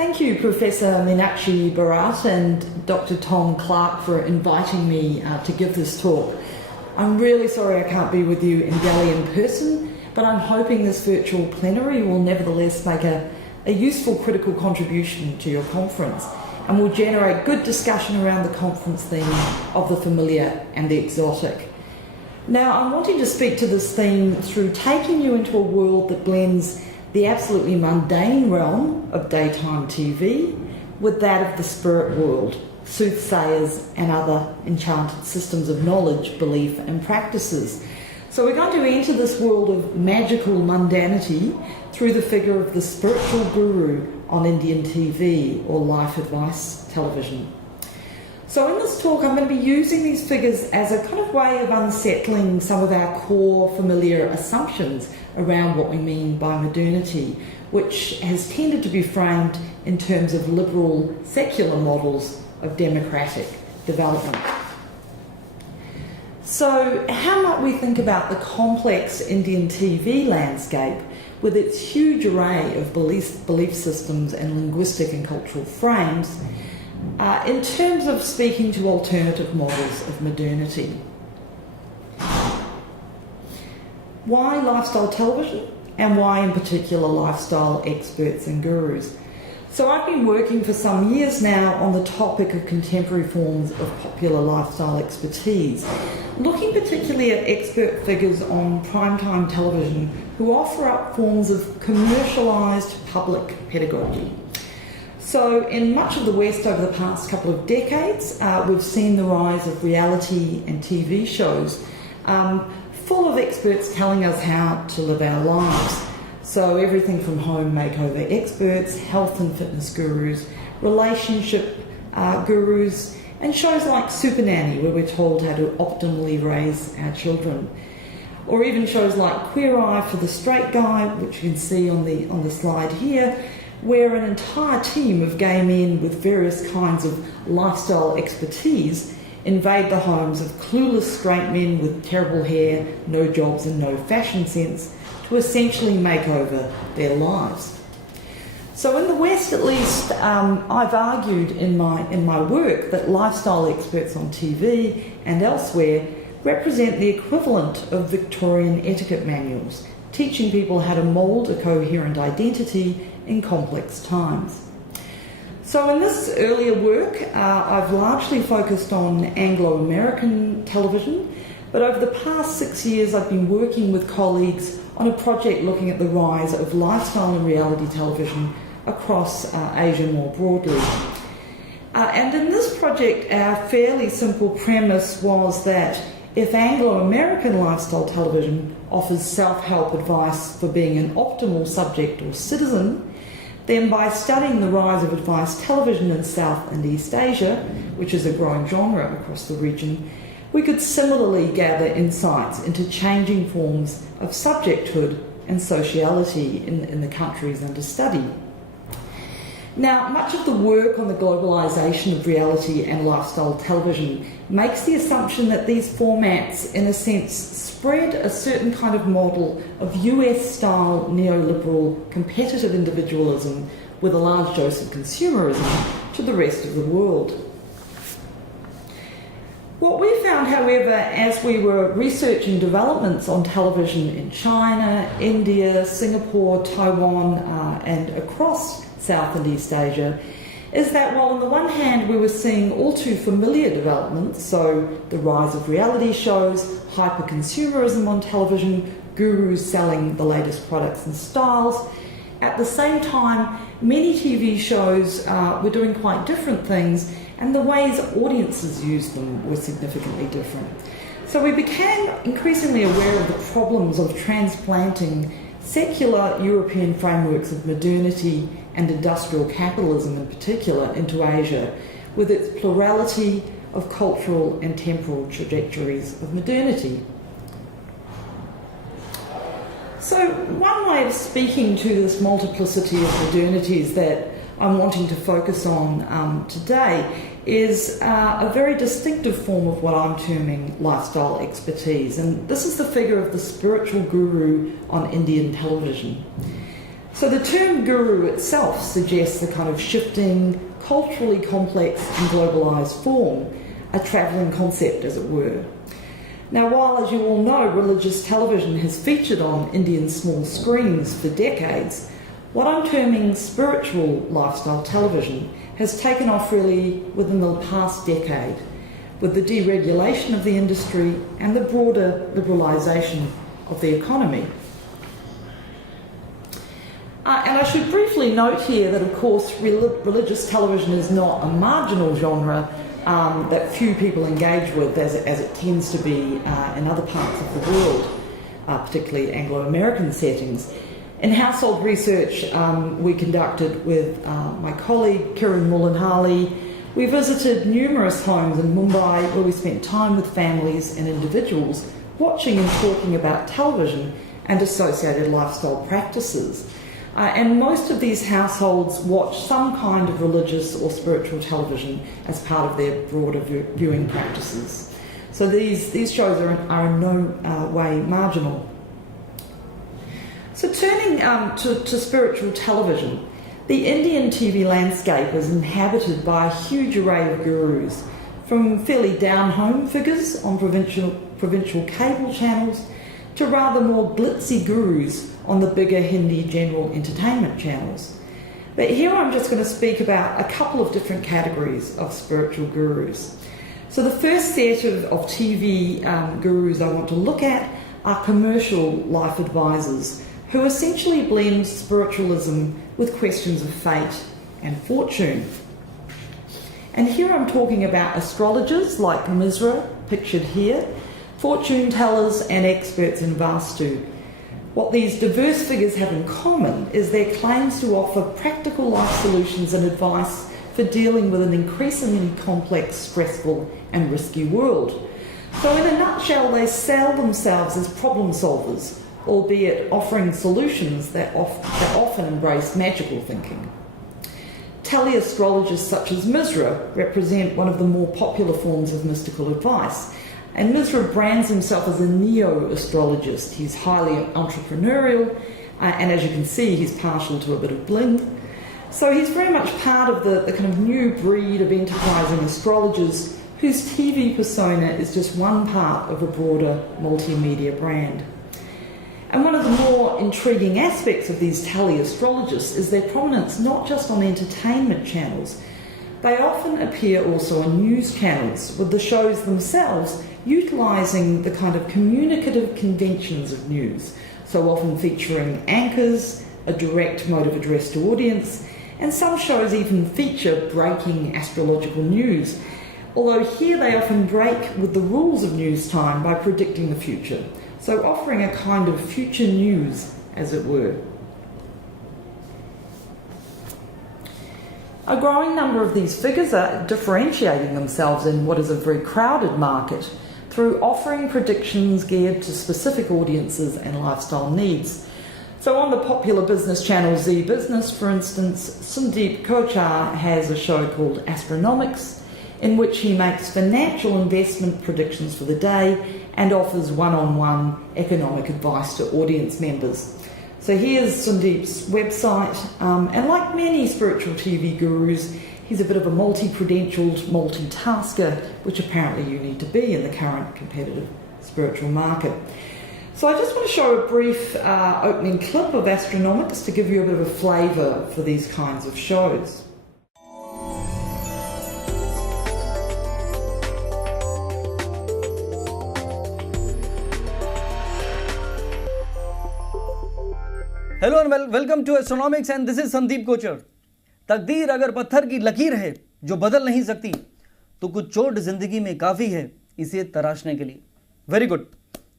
Thank you, Professor Meenakshi Bharat and Dr. Tom Clark for inviting me to give this talk. I'm really sorry I can't be with you in Delhi in person, but I'm hoping this virtual plenary will nevertheless make a useful critical contribution to your conference and will generate good discussion around the conference theme of the familiar and the exotic. Now, I'm wanting to speak to this theme through taking you into a world that blends the absolutely mundane realm of daytime TV with that of the spirit world, soothsayers and other enchanted systems of knowledge, belief and practices. So we're going to enter this world of magical mundanity through the figure of the spiritual guru on Indian TV or life advice television. So in this talk I'm going to be using these figures as a kind of way of unsettling some of our core familiar assumptions around what we mean by modernity, which has tended to be framed in terms of liberal secular models of democratic development. So how might we think about the complex Indian TV landscape with its huge array of belief systems and linguistic and cultural frames in terms of speaking to alternative models of modernity? Why lifestyle television, and why in particular lifestyle experts and gurus? So I've been working for some years now on the topic of contemporary forms of popular lifestyle expertise, looking particularly at expert figures on primetime television who offer up forms of commercialised public pedagogy. So in much of the West over the past couple of decades, we've seen the rise of reality and TV shows full of experts telling us how to live our lives. So everything from home makeover experts, health and fitness gurus, relationship gurus, and shows like Super Nanny, where we're told how to optimally raise our children. Or even shows like Queer Eye for the Straight Guy, which you can see on the slide here, where an entire team of gay men with various kinds of lifestyle expertise invade the homes of clueless straight men with terrible hair, no jobs and no fashion sense to essentially make over their lives. So in the West at least, I've argued in my work that lifestyle experts on TV and elsewhere represent the equivalent of Victorian etiquette manuals, teaching people how to mould a coherent identity in complex times. So in this earlier work, I've largely focused on Anglo-American television, but over the past 6 years I've been working with colleagues on a project looking at the rise of lifestyle and reality television across Asia more broadly. And in this project, our fairly simple premise was that if Anglo-American lifestyle television offers self-help advice for being an optimal subject or citizen, then by studying the rise of advice television in South and East Asia, which is a growing genre across the region, we could similarly gather insights into changing forms of subjecthood and sociality in the countries under study. Now, much of the work on the globalisation of reality and lifestyle television makes the assumption that these formats, in a sense, spread a certain kind of model of US-style neoliberal competitive individualism with a large dose of consumerism to the rest of the world. What we found, however, as we were researching developments on television in China, India, Singapore, Taiwan, and across South and East Asia, is that while on the one hand we were seeing all too familiar developments, so the rise of reality shows, hyper-consumerism on television, gurus selling the latest products and styles, at the same time many TV shows were doing quite different things, and the ways audiences used them were significantly different. So we became increasingly aware of the problems of transplanting secular European frameworks of modernity and industrial capitalism in particular into Asia, with its plurality of cultural and temporal trajectories of modernity. So one way of speaking to this multiplicity of modernities that I'm wanting to focus on today is a very distinctive form of what I'm terming lifestyle expertise, and this is the figure of the spiritual guru on Indian television. So the term guru itself suggests a kind of shifting, culturally complex and globalised form, a travelling concept as it were. Now while, as you all know, religious television has featured on Indian small screens for decades, what I'm terming spiritual lifestyle television has taken off really within the past decade, with the deregulation of the industry and the broader liberalisation of the economy. And I should briefly note here that, of course, religious television is not a marginal genre that few people engage with, as it tends to be in other parts of the world, particularly Anglo-American settings. In household research we conducted with my colleague Kiran Mullanhali, we visited numerous homes in Mumbai where we spent time with families and individuals watching and talking about television and associated lifestyle practices. And most of these households watch some kind of religious or spiritual television as part of their broader viewing practices. So these shows are in no way marginal. So turning to spiritual television, the Indian TV landscape is inhabited by a huge array of gurus, from fairly down-home figures on provincial cable channels to rather more glitzy gurus on the bigger Hindi general entertainment channels. But here I'm just going to speak about a couple of different categories of spiritual gurus. So the first set of TV gurus I want to look at are commercial life advisors, who essentially blend spiritualism with questions of fate and fortune. And here I'm talking about astrologers like Misra, pictured here, fortune tellers and experts in Vastu. What these diverse figures have in common is their claims to offer practical life solutions and advice for dealing with an increasingly complex, stressful and risky world. So in a nutshell, they sell themselves as problem solvers, albeit offering solutions that often embrace magical thinking. Teleastrologers such as Misra represent one of the more popular forms of mystical advice, and Misra brands himself as a neo-astrologist. He's highly entrepreneurial, and as you can see, he's partial to a bit of bling. So he's very much part of the kind of new breed of enterprising astrologers whose TV persona is just one part of a broader multimedia brand. And one of the more intriguing aspects of these teleastrologists is their prominence not just on entertainment channels. They often appear also on news channels, with the shows themselves utilising the kind of communicative conventions of news, so often featuring anchors, a direct mode of address to audience, and some shows even feature breaking astrological news, although here they often break with the rules of news time by predicting the future, so offering a kind of future news, as it were. A growing number of these figures are differentiating themselves in what is a very crowded market through offering predictions geared to specific audiences and lifestyle needs. So on the popular business channel Z Business, for instance, Sandeep Kochar has a show called Astronomics, in which he makes financial investment predictions for the day and offers one-on-one economic advice to audience members. So here's Sandeep's website, and like many spiritual TV gurus, he's a bit of a multi-credentialed multitasker, which apparently you need to be in the current competitive spiritual market. So I just want to show a brief opening clip of Astronomics to give you a bit of a flavour for these kinds of shows. Hello and welcome to astronomics and this is Sandeep Kochar. तकदीर अगर पत्थर की लकीर है जो बदल नहीं सकती तो कुछ चोट जिंदगी में काफ़ी है इसे तराशने के लिए। वेरी गुड,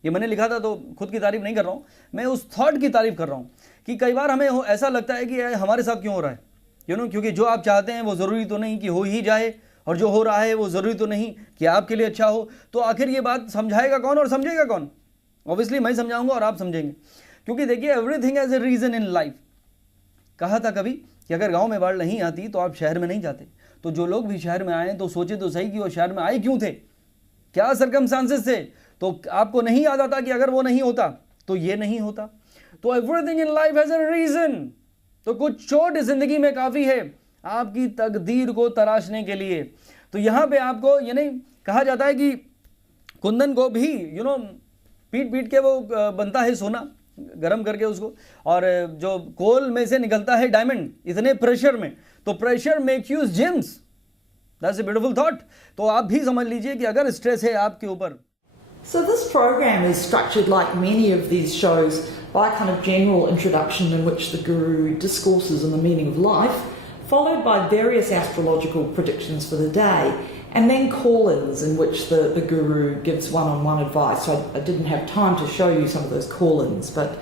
ये मैंने लिखा था तो खुद की तारीफ नहीं कर रहा हूँ, मैं उस थॉट की तारीफ कर रहा हूँ कि कई बार हमें ऐसा लगता है कि हमारे साथ क्यों हो रहा है, क्योंकि जो आप चाहते हैं वो ज़रूरी तो नहीं कि हो ही जाए, और जो हो रहा है वो ज़रूरी तो नहीं कि आपके लिए अच्छा हो। तो आखिर ये बात समझाएगा कौन और समझेगा कौन? ऑब्वियसली मैं समझाऊंगा और आप समझेंगे, क्योंकि देखिए everything has a reason in life. कहा था कभी कि अगर गांव में बाढ़ नहीं आती तो आप शहर में नहीं जाते। तो जो लोग भी शहर में आए तो सोचे तो सही कि वो शहर में आए क्यों थे, क्या सर्कमस्टांसेस थे। तो आपको नहीं याद आता कि अगर वो नहीं होता तो ये नहीं होता। तो everything in life has a reason. तो कुछ चोट जिंदगी में काफ़ी है आपकी तकदीर को तराशने के लिए। तो यहाँ पे आपको ये नहीं कहा जाता है कि कुंदन को भी पीट पीट के वो बनता है सोना, गरम करके उसको, और जो कोल में से निकलता है डायमंड इतने प्रेशर में, तो pressure make you James. That's a beautiful thought. तो आप भी समझ लीजिए कि अगर स्ट्रेस है आपके ऊपर। So this program is structured like many of these shows by a kind of general introduction in which the guru discourses on the meaning of life, followed by various astrological predictions for the day, and then call-ins in which the guru gives one-on-one advice. So I didn't have time to show you some of those call-ins, but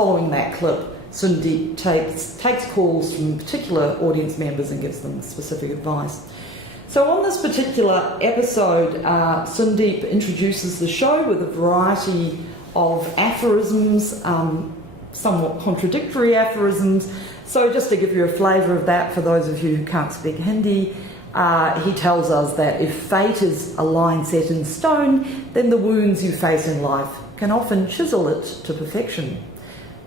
following that clip, Sundeep takes calls from particular audience members and gives them specific advice. So on this particular episode, Sundeep introduces the show with a variety of aphorisms, somewhat contradictory aphorisms. So just to give you a flavour of that for those of you who can't speak Hindi, he tells us that if fate is a line set in stone, then the wounds you face in life can often chisel it to perfection.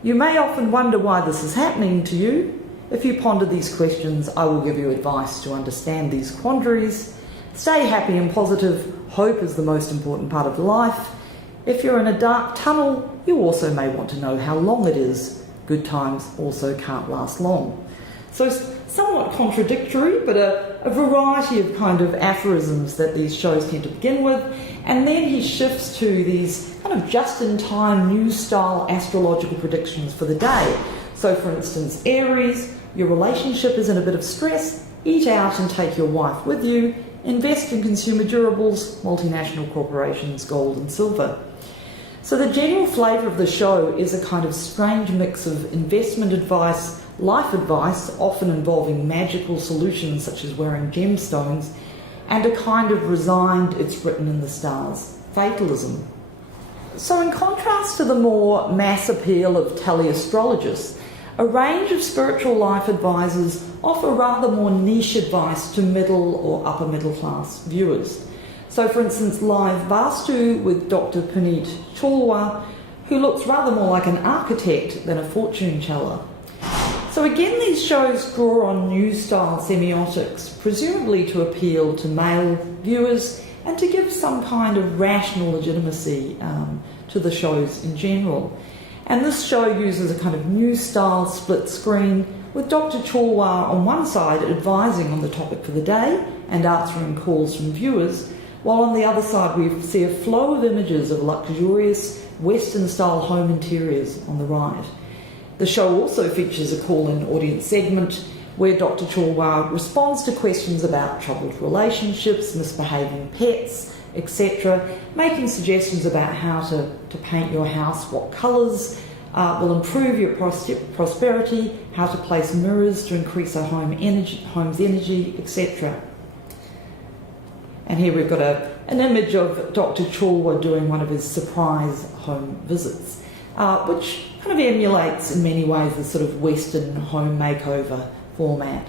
You may often wonder why this is happening to you. If you ponder these questions, I will give you advice to understand these quandaries. Stay happy and positive. Hope is the most important part of life. If you're in a dark tunnel, you also may want to know how long it is. Good times also can't last long. So somewhat contradictory, but a variety of kind of aphorisms that these shows tend to begin with. And then he shifts to these kind of just-in-time new-style astrological predictions for the day. So for instance, Aries, your relationship is in a bit of stress, eat out and take your wife with you, invest in consumer durables, multinational corporations, gold and silver. So the general flavour of the show is a kind of strange mix of investment advice, life advice, often involving magical solutions such as wearing gemstones, and a kind of resigned, it's written in the stars, fatalism. So in contrast to the more mass appeal of teleastrologists, a range of spiritual life advisors offer rather more niche advice to middle or upper middle class viewers. So for instance, Live Vastu with Dr. Puneet Cholwa, who looks rather more like an architect than a fortune teller. So again, these shows draw on new style semiotics, presumably to appeal to male viewers and to give some kind of rational legitimacy to the shows in general. And this show uses a kind of new style split screen with Dr. Cholwa on one side advising on the topic for the day and answering calls from viewers, while on the other side we see a flow of images of luxurious Western style home interiors on the right. The show also features a call-in audience segment where Dr. Cholwa responds to questions about troubled relationships, misbehaving pets, etc., making suggestions about how to paint your house, what colours will improve your prosperity, how to place mirrors to increase a home's energy, etc. And here we've got an image of Dr. Cholwa doing one of his surprise home visits, which kind of emulates in many ways the sort of Western home makeover format.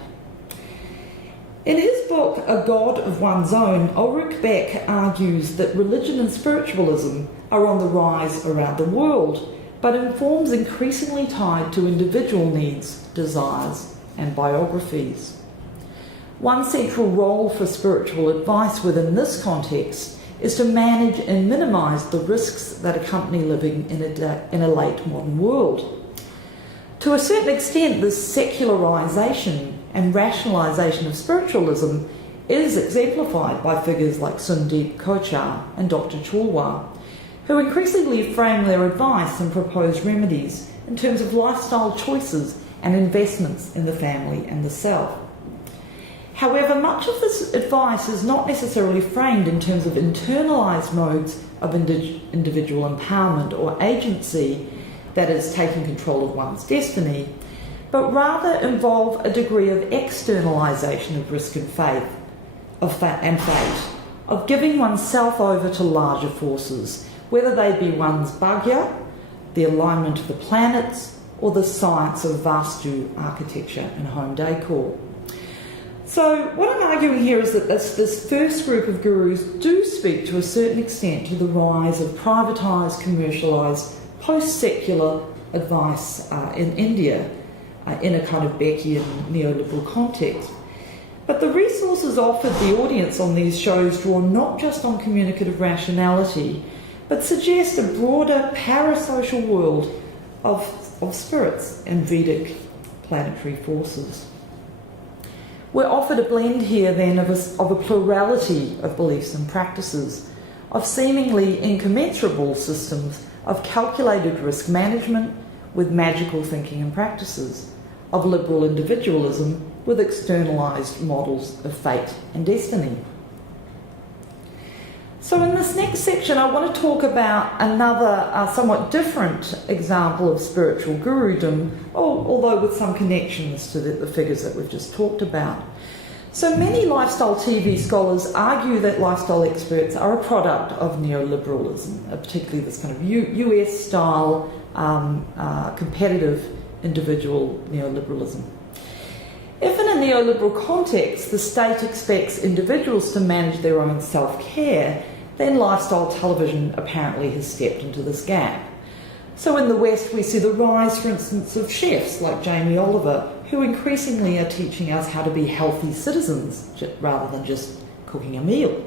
In his book, A God of One's Own, Ulrich Beck argues that religion and spiritualism are on the rise around the world, but in forms increasingly tied to individual needs, desires, and biographies. One central role for spiritual advice within this context is to manage and minimise the risks that accompany living in a late modern world. To a certain extent, this secularisation and rationalisation of spiritualism is exemplified by figures like Sundeep Kochar and Dr. Cholwa, who increasingly frame their advice and propose remedies in terms of lifestyle choices and investments in the family and the self. However, much of this advice is not necessarily framed in terms of internalised modes of individual empowerment or agency, that is, taking control of one's destiny, but rather involve a degree of externalisation of risk and fate, of giving oneself over to larger forces, whether they be one's bhagya, the alignment of the planets, or the science of Vastu architecture and home decor. So what I'm arguing here is that this first group of gurus do speak to a certain extent to the rise of privatised, commercialised, post-secular advice in India, in a kind of Beckian neoliberal context. But the resources offered the audience on these shows draw not just on communicative rationality, but suggest a broader parasocial world of spirits and Vedic planetary forces. We're offered a blend here then of a plurality of beliefs and practices, of seemingly incommensurable systems of calculated risk management with magical thinking and practices, of liberal individualism with externalised models of fate and destiny. So in this next section I want to talk about another somewhat different example of spiritual gurudom, although with some connections to the figures that we've just talked about. So many lifestyle TV scholars argue that lifestyle experts are a product of neoliberalism, particularly this kind of US-style competitive individual neoliberalism. If in a neoliberal context the state expects individuals to manage their own self-care, then lifestyle television apparently has stepped into this gap. So in the West we see the rise, for instance, of chefs like Jamie Oliver, who increasingly are teaching us how to be healthy citizens rather than just cooking a meal.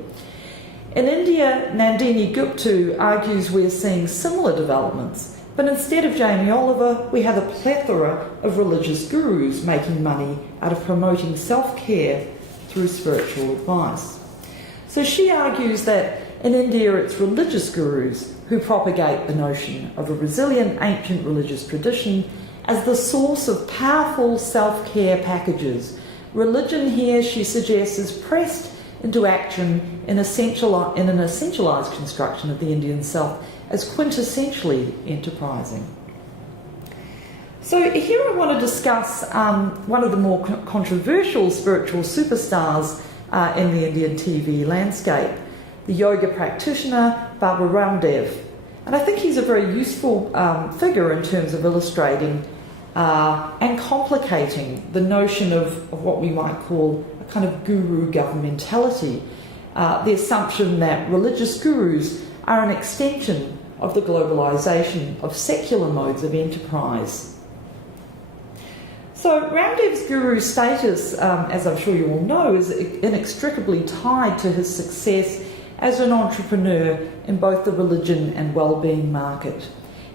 In India, Nandini Gupta argues we're seeing similar developments, but instead of Jamie Oliver, we have a plethora of religious gurus making money out of promoting self-care through spiritual advice. So she argues that in India it's religious gurus who propagate the notion of a resilient ancient religious tradition as the source of powerful self-care packages. Religion here, she suggests, is pressed into action in an essentialised construction of the Indian self as quintessentially enterprising. So here I want to discuss one of the more controversial spiritual superstars in the Indian TV landscape, the yoga practitioner Baba Ramdev. And I think he's a very useful figure in terms of illustrating and complicating the notion of what we might call a kind of guru governmentality, the assumption that religious gurus are an extension of the globalisation of secular modes of enterprise. So Ramdev's guru status, as I'm sure you all know, is inextricably tied to his success as an entrepreneur in both the religion and well-being market.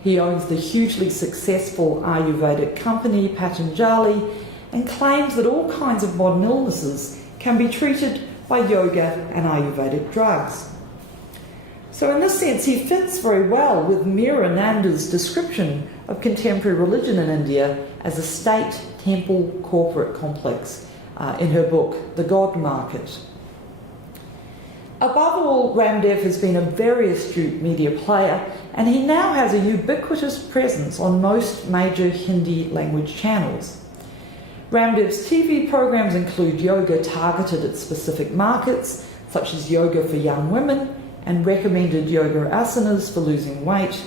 He owns the hugely successful Ayurvedic company Patanjali and claims that all kinds of modern illnesses can be treated by yoga and Ayurvedic drugs. So in this sense he fits very well with Meera Nanda's description of contemporary religion in India as a state temple corporate complex in her book The God Market. Above all, Ramdev has been a very astute media player, and he now has a ubiquitous presence on most major Hindi language channels. Ramdev's TV programs include yoga targeted at specific markets, such as yoga for young women and recommended yoga asanas for losing weight.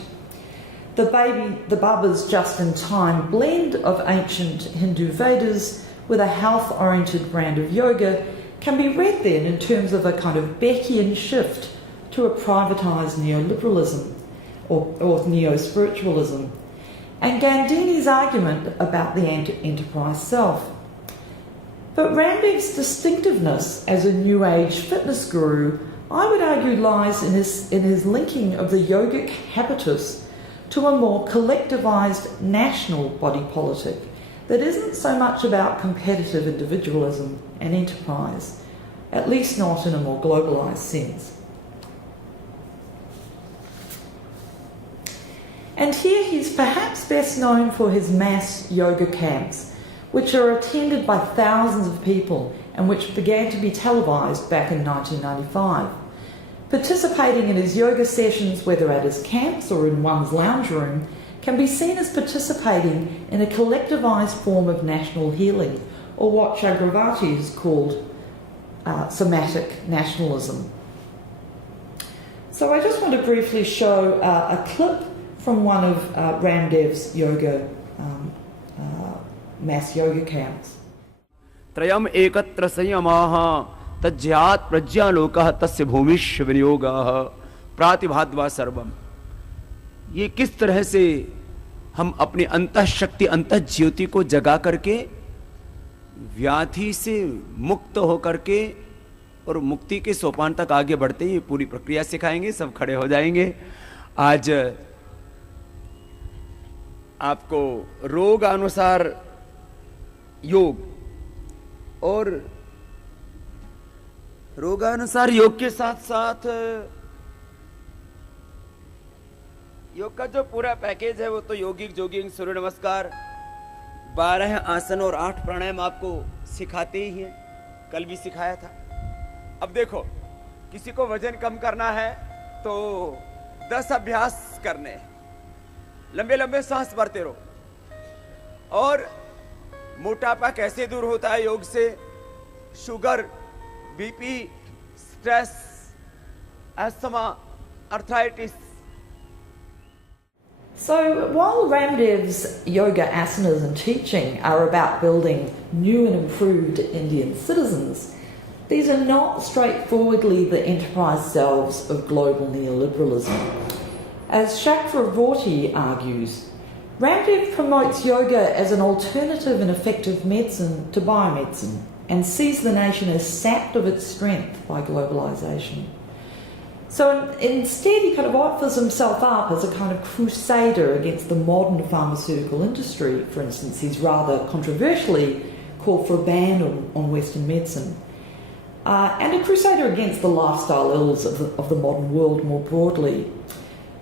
The Baba's just-in-time blend of ancient Hindu Vedas with a health-oriented brand of yoga can be read then in terms of a kind of Beckian shift to a privatised neoliberalism or neo-spiritualism, and Gandini's argument about the enterprise self. But Ramdev's distinctiveness as a New Age fitness guru, I would argue, lies in his linking of the yogic habitus to a more collectivised national body politic that isn't so much about competitive individualism and enterprise, at least not in a more globalised sense. And here he's perhaps best known for his mass yoga camps, which are attended by thousands of people and which began to be televised back in 1995. Participating in his yoga sessions, whether at his camps or in one's lounge room, can be seen as participating in a collectivised form of national healing, or what Chakravarti has called somatic nationalism. So I just want to briefly show a clip from one of Ramdev's yoga mass yoga camps. त्रयम् एकत्र संयमाः तज्ज्यात् प्रज्ञालोकः तस्य भूमिष्य विनियोगः प्रातिभाद्वा सर्वम। ये किस तरह से हम अपनी अंतः शक्ति, अंतः ज्योति को जगा करके व्याधि से मुक्त हो करके और मुक्ति के सोपान तक आगे बढ़ते, ये पूरी प्रक्रिया सिखाएंगे। सब खड़े हो जाएंगे। आज आपको रोगानुसार योग और रोगानुसार योग के साथ साथ योग का जो पूरा पैकेज है वो तो योगिक जोगिंग, सूर्य नमस्कार, 12 आसन और 8 प्राणायाम आपको सिखाते ही हैं। कल भी सिखाया था। अब देखो, किसी को वजन कम करना है तो 10 अभ्यास करने हैं। लंबे लंबे सांस भरते रहो। और मोटापा कैसे दूर होता है योग से? Sugar, BP, stress, asthma, arthritis. So while Ramdev's yoga asanas and teaching are about building new and improved Indian citizens, these are not straightforwardly the enterprise selves of global neoliberalism. As Chakravorty argues, Ramdev promotes yoga as an alternative and effective medicine to biomedicine and sees the nation as sapped of its strength by globalisation. So instead he kind of offers himself up as a kind of crusader against the modern pharmaceutical industry. For instance, he's rather controversially called for a ban on Western medicine. And a crusader against the lifestyle ills of the modern world more broadly.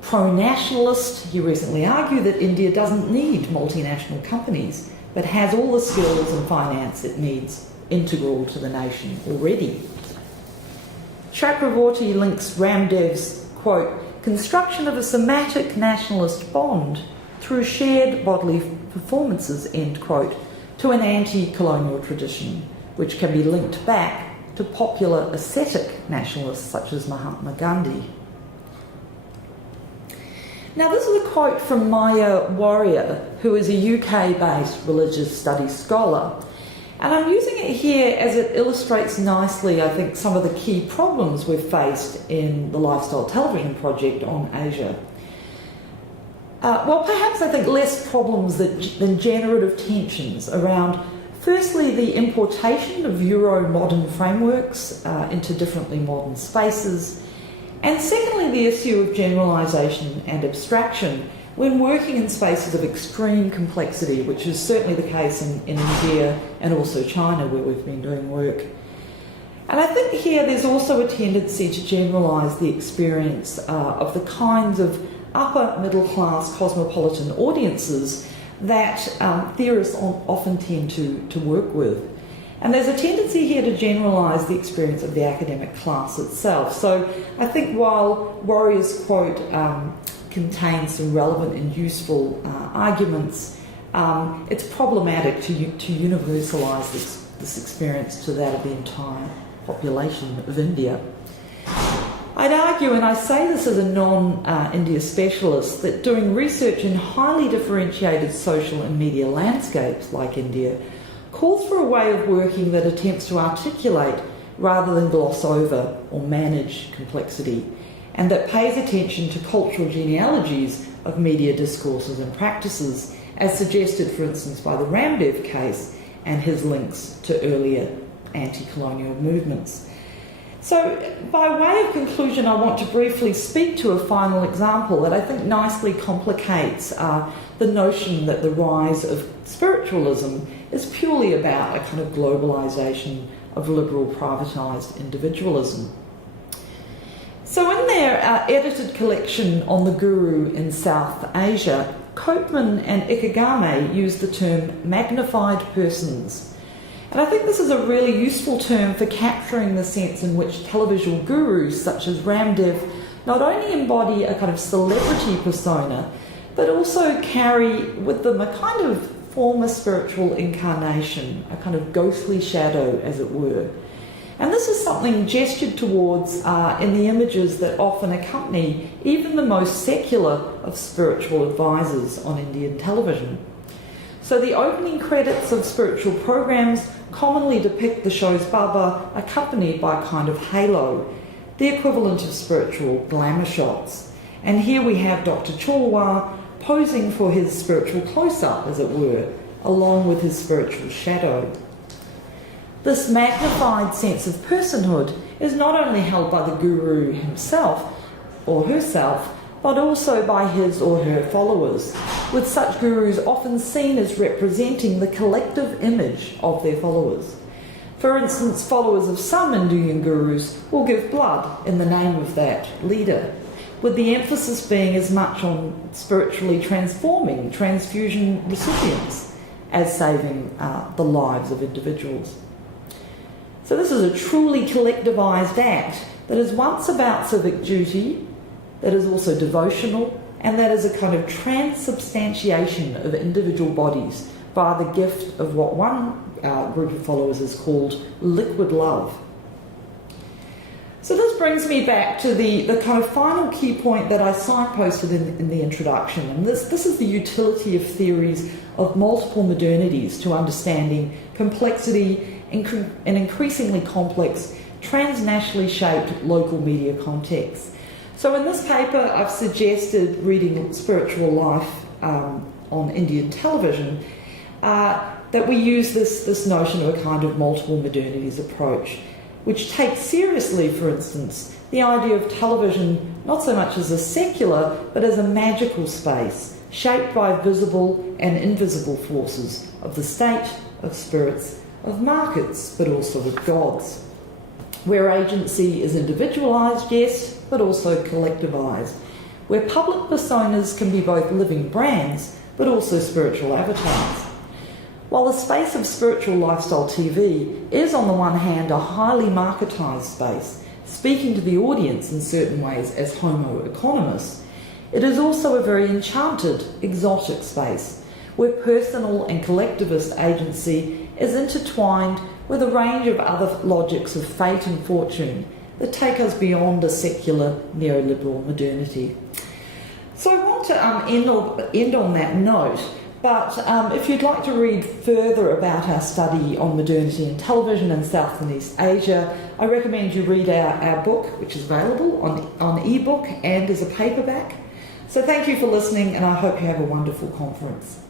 Pro-nationalist, he recently argued that India doesn't need multinational companies, but has all the skills and finance it needs integral to the nation already. Chakravorty links Ramdev's, quote, construction of a somatic nationalist bond through shared bodily performances, end quote, to an anti-colonial tradition, which can be linked back to popular ascetic nationalists such as Mahatma Gandhi. Now this is a quote from Maya Warrior, who is a UK-based religious studies scholar. And I'm using it here as it illustrates nicely, I think, some of the key problems we've faced in the Lifestyle Television project on Asia. Well, perhaps I think less problems than generative tensions around, firstly, the importation of Euro-modern frameworks into differently modern spaces, and secondly, the issue of generalisation and abstraction when working in spaces of extreme complexity, which is certainly the case in India and also China, where we've been doing work. And I think here there's also a tendency to generalise the experience of the kinds of upper middle class cosmopolitan audiences that theorists often tend to work with. And there's a tendency here to generalise the experience of the academic class itself. So I think while Warrior's quote contains some relevant and useful arguments, it's problematic to universalise this experience to that of the entire population of India. I'd argue, and I say this as a non-India specialist, that doing research in highly differentiated social and media landscapes like India calls for a way of working that attempts to articulate rather than gloss over or manage complexity, and that pays attention to cultural genealogies of media discourses and practices, as suggested, for instance, by the Ramdev case and his links to earlier anti-colonial movements. So, by way of conclusion, I want to briefly speak to a final example that I think nicely complicates the notion that the rise of spiritualism is purely about a kind of globalisation of liberal privatised individualism. So in their edited collection on the Guru in South Asia, Koopman and Ikegame use the term magnified persons. And I think this is a really useful term for capturing the sense in which televisual gurus such as Ramdev not only embody a kind of celebrity persona, but also carry with them a kind of former spiritual incarnation, a kind of ghostly shadow, as it were. And this is something gestured towards in the images that often accompany even the most secular of spiritual advisors on Indian television. So the opening credits of spiritual programs commonly depict the show's Baba accompanied by a kind of halo, the equivalent of spiritual glamour shots. And here we have Dr. Chorwa posing for his spiritual close-up, as it were, along with his spiritual shadow. This magnified sense of personhood is not only held by the guru himself or herself, but also by his or her followers, with such gurus often seen as representing the collective image of their followers. For instance, followers of some Indian gurus will give blood in the name of that leader, with the emphasis being as much on spiritually transforming transfusion recipients as saving the lives of individuals. So this is a truly collectivised act that is once about civic duty, that is also devotional, and that is a kind of transubstantiation of individual bodies by the gift of what one group of followers is called liquid love. So this brings me back to the kind of final key point that I signposted in the introduction, and this is the utility of theories of multiple modernities to understanding complexity in increasingly complex, transnationally shaped local media contexts. So in this paper, I've suggested reading Spiritual Life on Indian television, that we use this notion of a kind of multiple modernities approach, which takes seriously, for instance, the idea of television not so much as a secular, but as a magical space, shaped by visible and invisible forces of the state, of spirits, of markets, but also of gods, where agency is individualised, yes, but also collectivised, where public personas can be both living brands, but also spiritual avatars. While the space of spiritual lifestyle TV is on the one hand a highly marketised space, speaking to the audience in certain ways as homo economos, it is also a very enchanted, exotic space, where personal and collectivist agency is intertwined with a range of other logics of fate and fortune that take us beyond a secular neoliberal modernity. So I want to end on that note, but if you'd like to read further about our study on modernity in television in South and East Asia, I recommend you read our book, which is available on ebook and as a paperback. So thank you for listening, and I hope you have a wonderful conference.